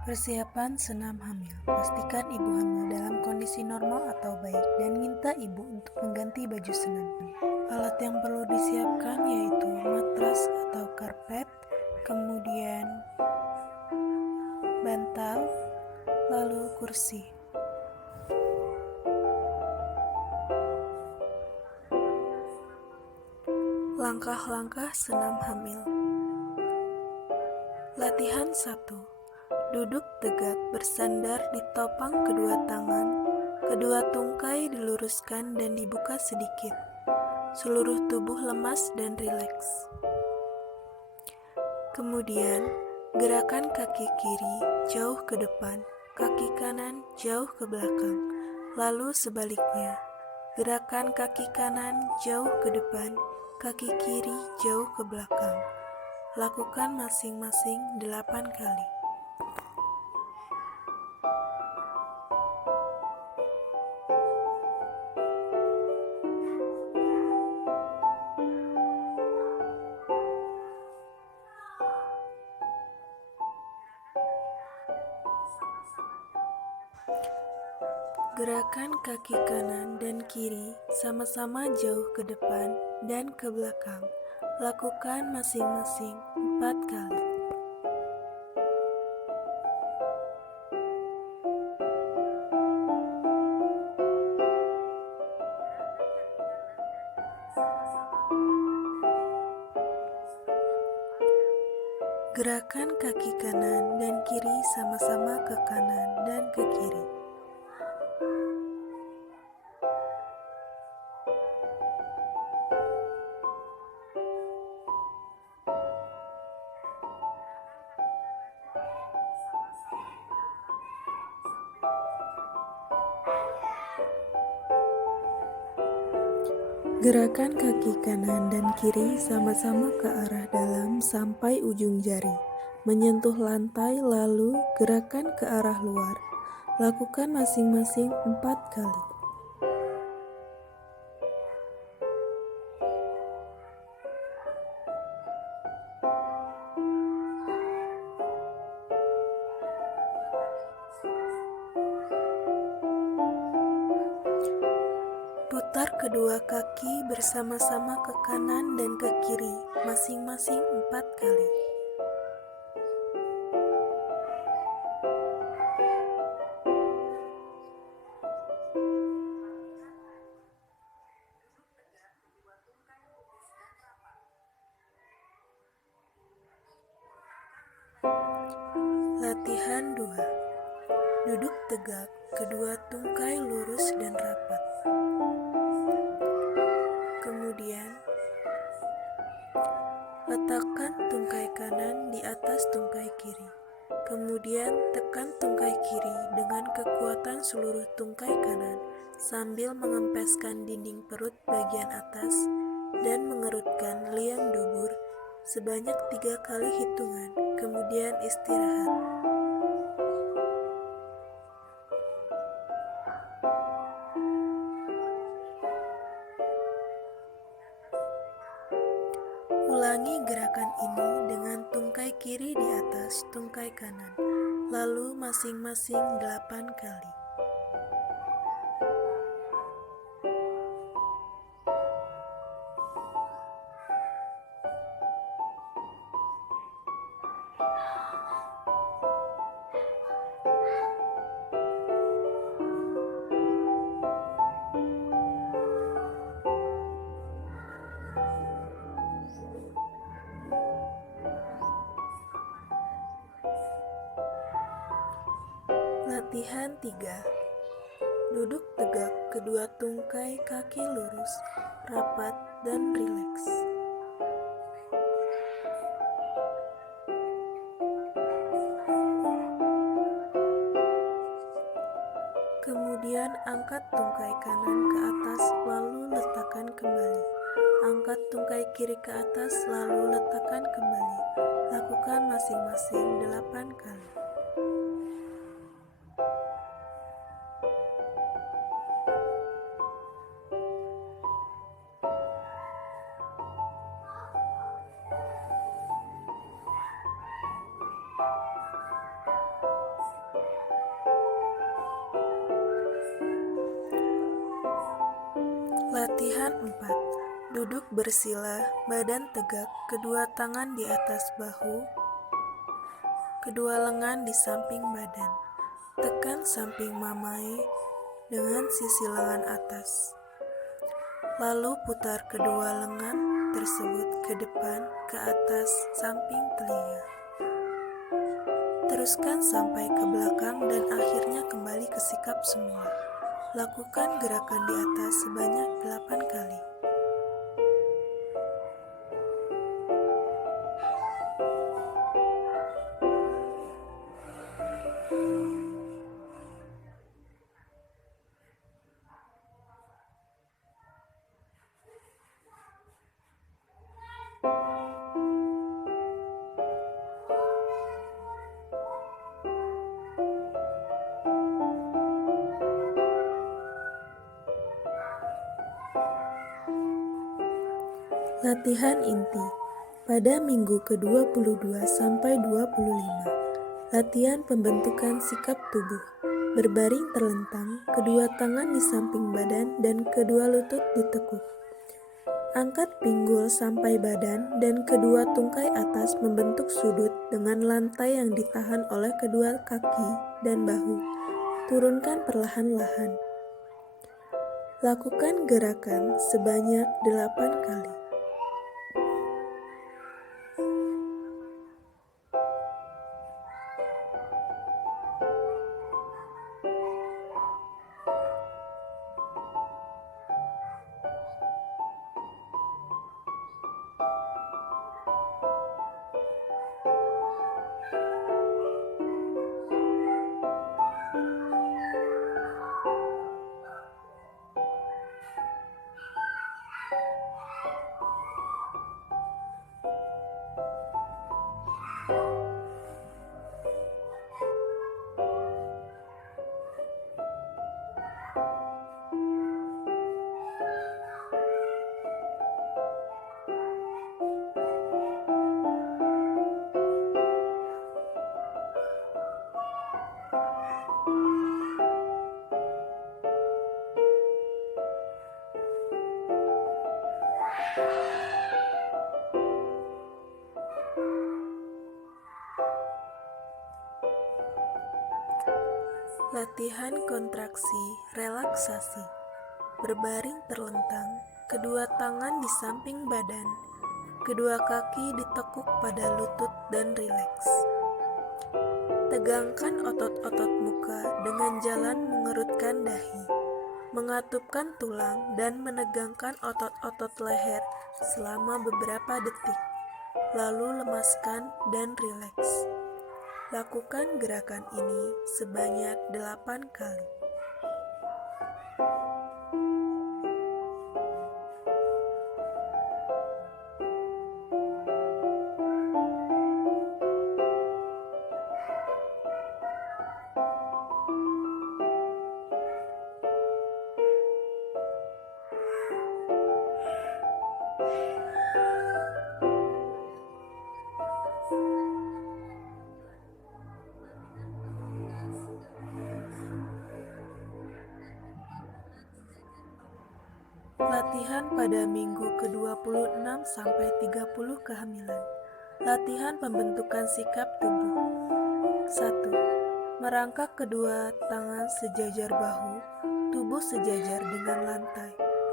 Persiapan senam hamil. Pastikan ibu hamil dalam kondisi normal atau baik dan minta ibu untuk mengganti baju senam. Alat yang perlu disiapkan yaitu matras atau karpet, kemudian bantal, lalu kursi. Langkah-langkah senam hamil. Latihan 1. Duduk tegak bersandar di topang kedua tangan. Kedua tungkai diluruskan dan dibuka sedikit. Seluruh tubuh lemas dan rileks. Kemudian, gerakan kaki kiri jauh ke depan, kaki kanan jauh ke belakang. Lalu sebaliknya, gerakan kaki kanan jauh ke depan, kaki kiri jauh ke belakang. Lakukan masing-masing 8 kali. Gerakan kaki kanan dan kiri sama-sama jauh ke depan dan ke belakang. Lakukan masing-masing 4 kali. Gerakan kaki kanan dan kiri sama-sama ke kanan dan ke kiri. Gerakan kaki kanan dan kiri sama-sama ke arah dalam sampai ujung jari, menyentuh lantai lalu gerakan ke arah luar. Lakukan masing-masing 4 kali. Putar kedua kaki bersama-sama ke kanan dan ke kiri, masing-masing 4 kali. Latihan 2. Duduk tegak, kedua tungkai lurus dan rapat. Kemudian, letakkan tungkai kanan di atas tungkai kiri. Kemudian, tekan tungkai kiri dengan kekuatan seluruh tungkai kanan sambil mengempeskan dinding perut bagian atas dan mengerutkan liang dubur sebanyak 3 kali hitungan. Kemudian istirahat. Ulangi gerakan ini dengan tungkai kiri di atas tungkai kanan, lalu masing-masing 8 kali. Latihan 3. Duduk tegak, kedua tungkai kaki lurus, rapat dan rileks. Kemudian angkat tungkai kanan ke atas lalu letakkan kembali. Angkat tungkai kiri ke atas lalu letakkan kembali. Lakukan masing-masing 8 kali. Latihan 4. Duduk bersila, badan tegak, kedua tangan di atas bahu, kedua lengan di samping badan. Tekan samping mamae dengan sisi lengan atas. Lalu putar kedua lengan tersebut ke depan, ke atas, samping telinga. Teruskan sampai ke belakang dan akhirnya kembali ke sikap semula. Lakukan gerakan di atas sebanyak 8 kali. Latihan inti pada minggu ke-22 sampai 25. Latihan pembentukan sikap tubuh. Berbaring terlentang, kedua tangan di samping badan dan kedua lutut ditekuk. Angkat pinggul sampai badan dan kedua tungkai atas membentuk sudut dengan lantai yang ditahan oleh kedua kaki dan bahu. Turunkan perlahan-lahan. Lakukan gerakan sebanyak 8 kali. Latihan kontraksi relaksasi. Berbaring terlentang, kedua tangan di samping badan, kedua kaki ditekuk pada lutut dan rileks. Tegangkan otot-otot muka dengan jalan mengerutkan dahi, mengatupkan tulang dan menegangkan otot-otot leher selama beberapa detik, lalu lemaskan dan rileks. Lakukan gerakan ini sebanyak 8 kali. Latihan pada minggu ke-26 sampai 30 kehamilan. Latihan pembentukan sikap tubuh. 1. Merangkak kedua tangan sejajar bahu, tubuh sejajar dengan lantai,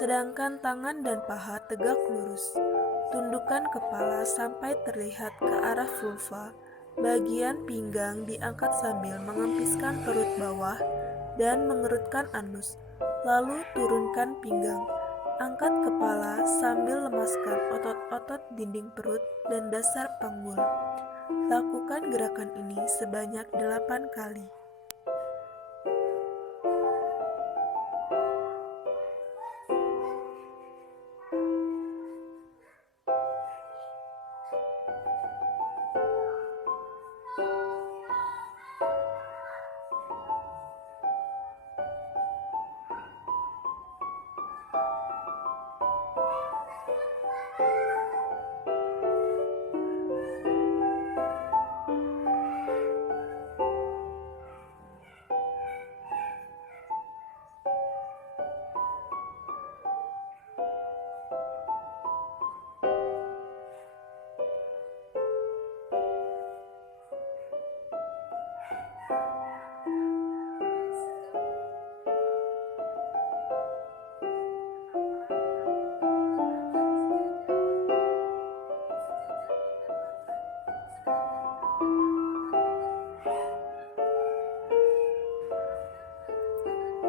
sedangkan tangan dan paha tegak lurus. Tundukkan kepala sampai terlihat ke arah vulva. Bagian pinggang diangkat sambil mengempiskan perut bawah dan mengerutkan anus. Lalu turunkan pinggang. Angkat kepala sambil lemaskan otot-otot dinding perut dan dasar panggul. Lakukan gerakan ini sebanyak 8 kali.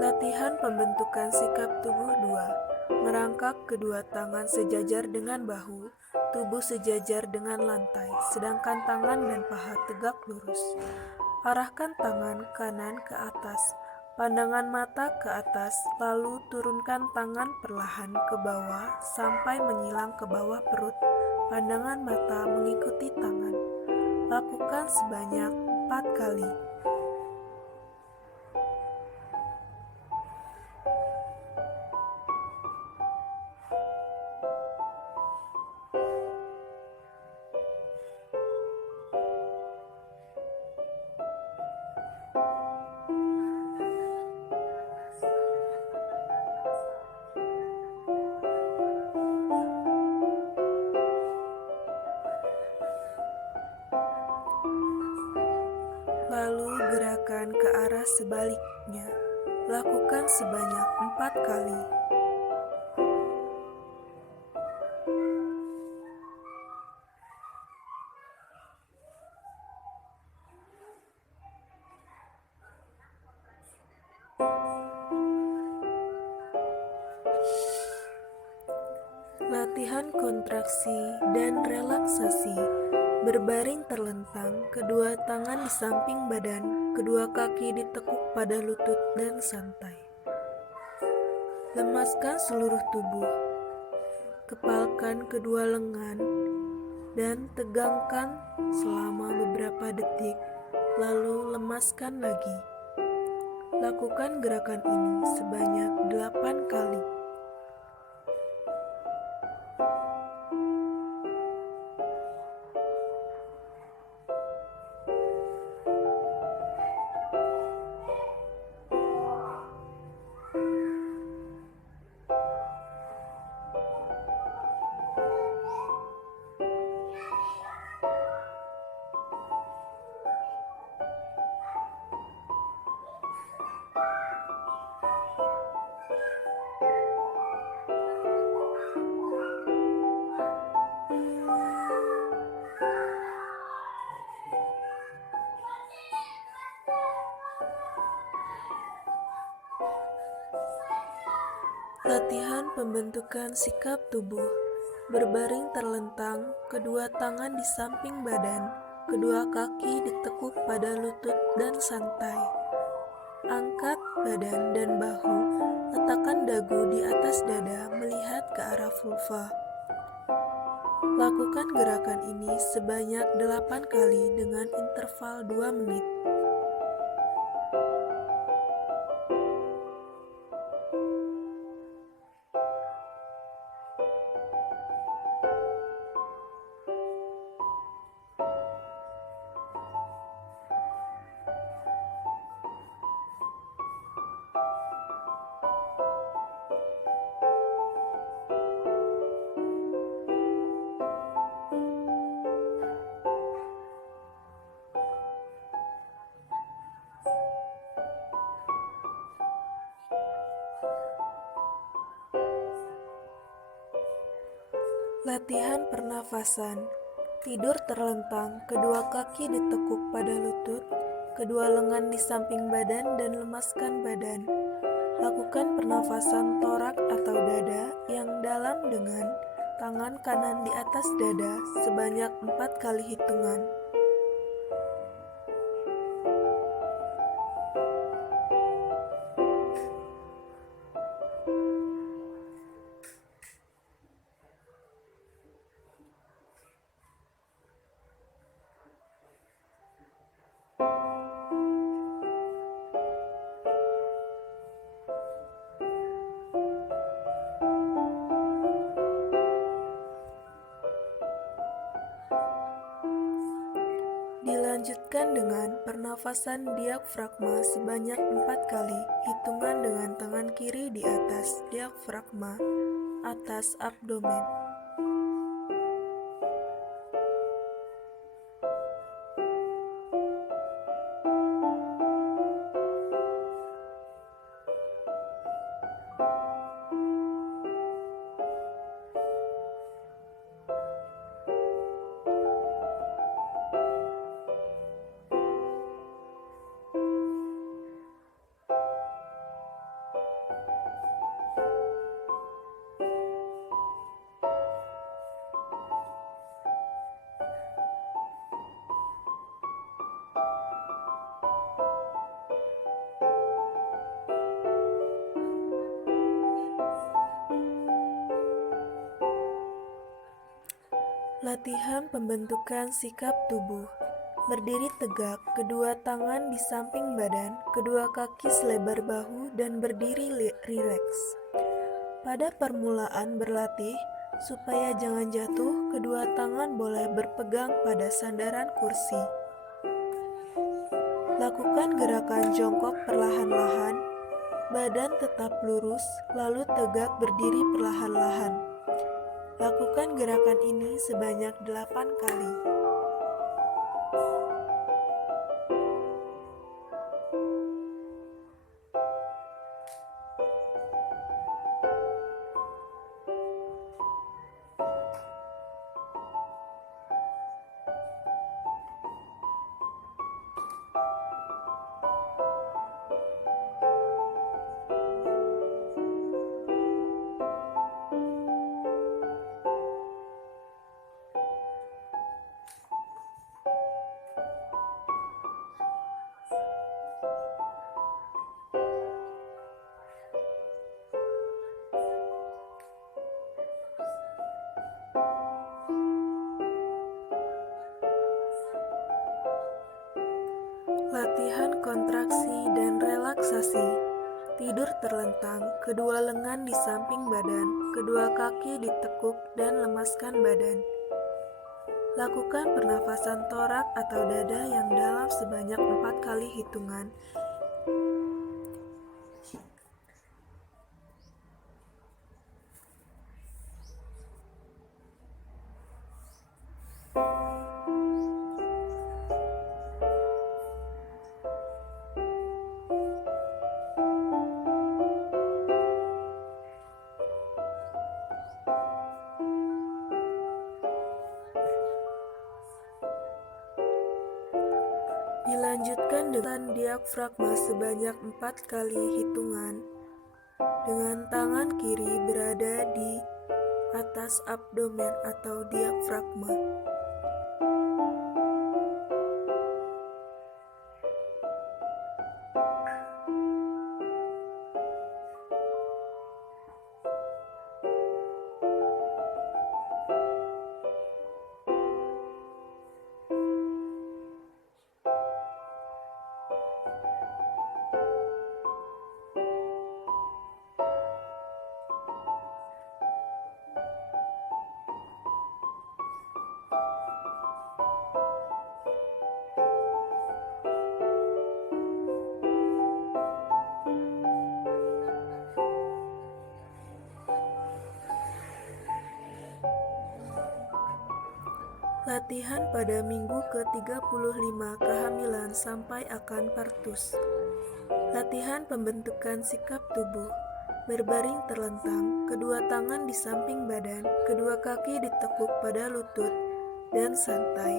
Latihan pembentukan sikap tubuh 2. Merangkak kedua tangan sejajar dengan bahu, tubuh sejajar dengan lantai, sedangkan tangan dan paha tegak lurus. Arahkan tangan kanan ke atas, pandangan mata ke atas, lalu turunkan tangan perlahan ke bawah sampai menyilang ke bawah perut. Pandangan mata mengikuti tangan. Lakukan sebanyak 4 kali. Lalu gerakan ke arah sebaliknya. Lakukan sebanyak 4 kali. Latihan kontraksi dan relaksasi. Berbaring terlentang, kedua tangan di samping badan, kedua kaki ditekuk pada lutut dan santai. Lemaskan seluruh tubuh. Kepalkan kedua lengan dan tegangkan selama beberapa detik, lalu lemaskan lagi. Lakukan gerakan ini sebanyak 8 kali. Latihan pembentukan sikap tubuh. Berbaring terlentang, kedua tangan di samping badan, kedua kaki ditekuk pada lutut dan santai. Angkat badan dan bahu, letakkan dagu di atas dada melihat ke arah vulva. Lakukan gerakan ini sebanyak 8 kali dengan interval 2 menit. Latihan pernafasan. Tidur terlentang, kedua kaki ditekuk pada lutut, kedua lengan di samping badan dan lemaskan badan. Lakukan pernafasan torak atau dada yang dalam dengan tangan kanan di atas dada sebanyak 4 kali hitungan. Dilanjutkan dengan pernafasan diafragma sebanyak 4 kali, hitungan dengan tangan kiri di atas diafragma, atas abdomen. Latihan pembentukan sikap tubuh. Berdiri tegak, kedua tangan di samping badan, kedua kaki selebar bahu, dan berdiri rileks. Pada permulaan berlatih, supaya jangan jatuh, kedua tangan boleh berpegang pada sandaran kursi. Lakukan gerakan jongkok perlahan-lahan, badan tetap lurus, lalu tegak berdiri perlahan-lahan. Lakukan gerakan ini sebanyak 8 kali. Latihan kontraksi dan relaksasi. Tidur terlentang, kedua lengan di samping badan, kedua kaki ditekuk dan lemaskan badan. Lakukan pernafasan torak atau dada yang dalam sebanyak 4 kali hitungan. Dilanjutkan dengan diafragma sebanyak 4 kali hitungan dengan tangan kiri berada di atas abdomen atau diafragma. Latihan pada minggu ke-35 kehamilan sampai akan partus. Latihan pembentukan sikap tubuh. Berbaring terlentang, kedua tangan di samping badan, kedua kaki ditekuk pada lutut, dan santai.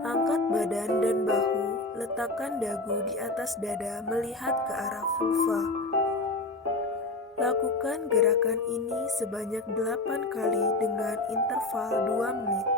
Angkat badan dan bahu, letakkan dagu di atas dada melihat ke arah vulva. Lakukan gerakan ini sebanyak 8 kali dengan interval 2 menit.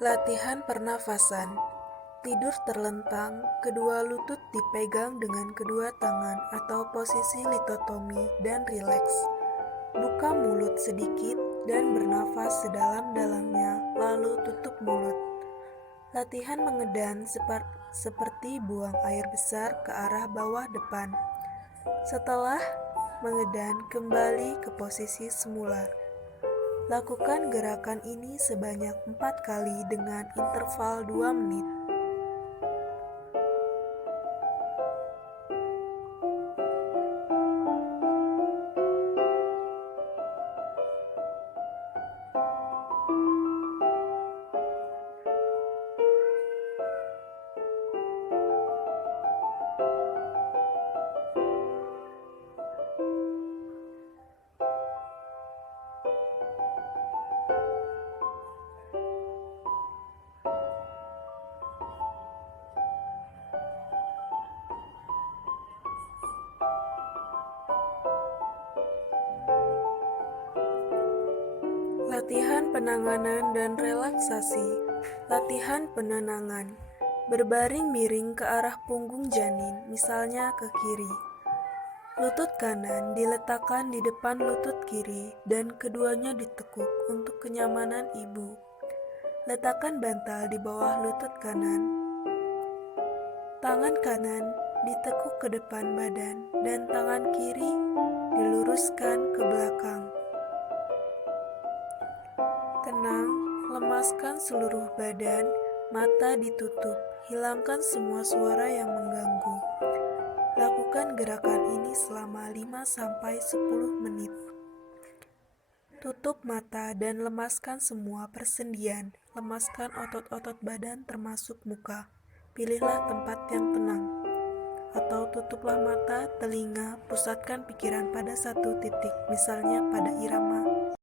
Latihan pernafasan. Tidur terlentang, kedua lutut dipegang dengan kedua tangan atau posisi litotomi dan rileks. Buka mulut sedikit dan bernafas sedalam-dalamnya, lalu tutup mulut. Latihan mengedan seperti buang air besar ke arah bawah depan. Setelah mengedan, kembali ke posisi semula. Lakukan gerakan ini sebanyak 4 kali dengan interval 2 menit. Latihan penanganan dan relaksasi. Latihan penenangan. Berbaring miring ke arah punggung janin, misalnya ke kiri. Lutut kanan diletakkan di depan lutut kiri dan keduanya ditekuk untuk kenyamanan ibu. Letakkan bantal di bawah lutut kanan. Tangan kanan ditekuk ke depan badan dan tangan kiri diluruskan ke belakang. Tenang, lemaskan seluruh badan, mata ditutup, hilangkan semua suara yang mengganggu. Lakukan gerakan ini selama 5-10 menit. Tutup mata dan lemaskan semua persendian, lemaskan otot-otot badan termasuk muka. Pilihlah tempat yang tenang. Atau tutuplah mata, telinga, pusatkan pikiran pada satu titik, misalnya pada irama